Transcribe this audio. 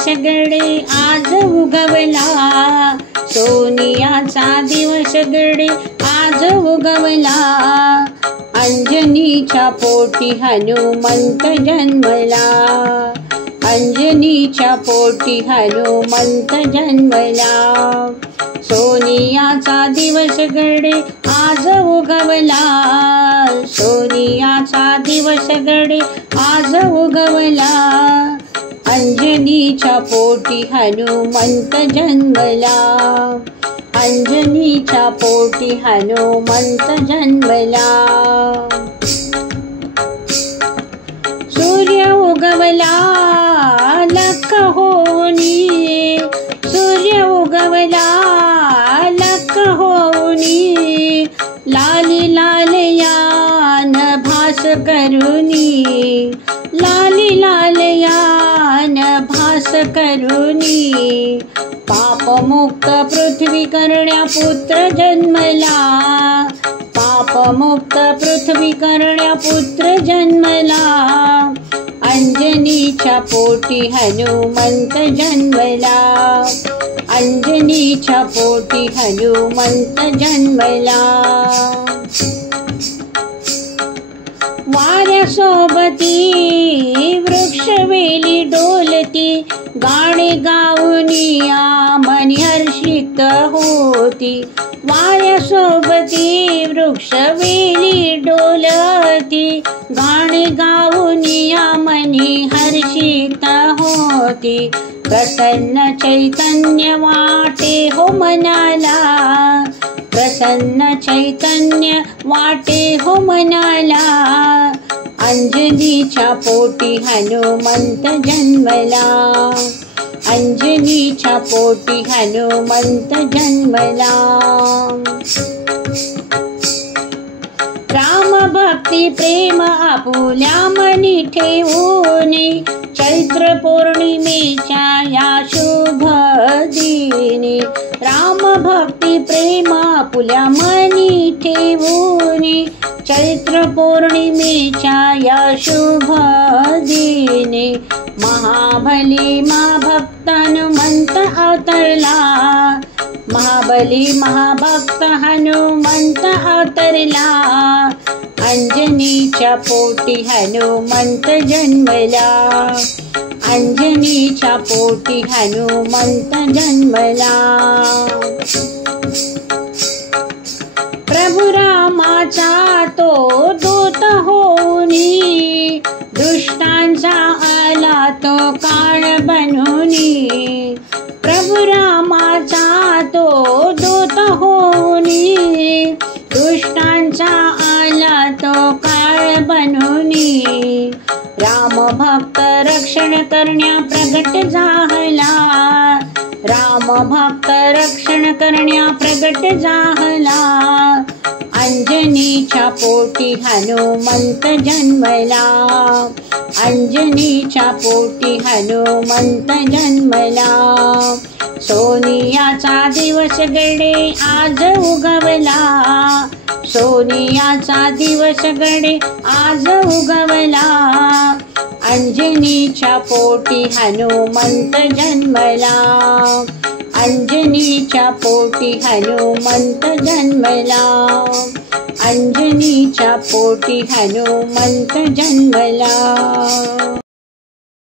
दिवस गडे आज उगवला, सोनियाचा दिवस गडे आज उगवला. अंजनीच्या पोटी हनुमंत जन्मला, अंजनीच्या पोटी हनुमंत जन्मला. सोनियाचा दिवस गडे आज उगवला, सोनियाचा दिवस गडे आज उगवला. अंजनीच्या पोटी हनुमंत जन्मला, अंजनीच्या पोटी हनुमंत जन्मला. सूर्य उगवला लख होऊनी, सूर्य उगवला लख होऊनी. लाली लाल यान भास करुनी, लाली लाल यान भास करुनी. पापमुक्त पृथ्वी करण्या पुत्र जन्मला, पापमुक्त पृथ्वी करण्या पुत्र जन्मला. अंजनीच्या पोटी हनुमंत जन्मला, अंजनीच्या पोटी हनुमंत जन्मला. वाऱ्यासोबती वृक्षवेली डोलती, गाणे गाऊनिया मनी हर्षित होती. वाऱ्यासोबती वृक्षवेली डोलती, गाणे गाऊनिया मनी हर्षित होती. प्रसन्न चैतन्य वाटे हो मनाला, प्रसन्न चैतन्य वाटे हो मनाला. अंजनीच्या पोटी हनुमंत जन्मला, अंजनीच्या पोटी हनुमंत जन्मला. राम भक्ती प्रेम आपुल्या मनी ठेवूनी, चैत्र पौर्णिमेच्या या शुभ दिनी. राम भक्ती प्रेम आपुल्या मनी ठेवूनी, चैत्र पौर्णिमेच्या या शुभ दिनी. महाबली महाभक्त हनुमंत अवतरला, महाबली महाभक्त हनुमंत अवतरला. अंजनीच्या पोटी हनुमंत जन्मला, अंजनीच्या पोटी हनुमंत जन्मला. प्रभु रामाचा तो दूत होऊनी, दुष्टांचा आला तो काळ बनूनी. प्रभु रामाचा तो दूत होऊनी, दुष्टांचा आला तो काळ बनूनी. राम भक्त रक्षण करण्या प्रगट झाला, राम भक्त रक्षण करण्या प्रगट झाला. अंजनीच्या पोटी हनुमंत जन्मला, अंजनीच्या पोटी हनुमंत जन्मला. सोनियाचा दिवस गडे आज उगवला, सोनियाचा दिवस गडे आज उगवला. अंजनीच्या पोटी हनुमंत जन्मला, अंजनीच्या पोटी हनुमंत जन्मला, अंजनीच्या पोटी हनुमंत जन्मला.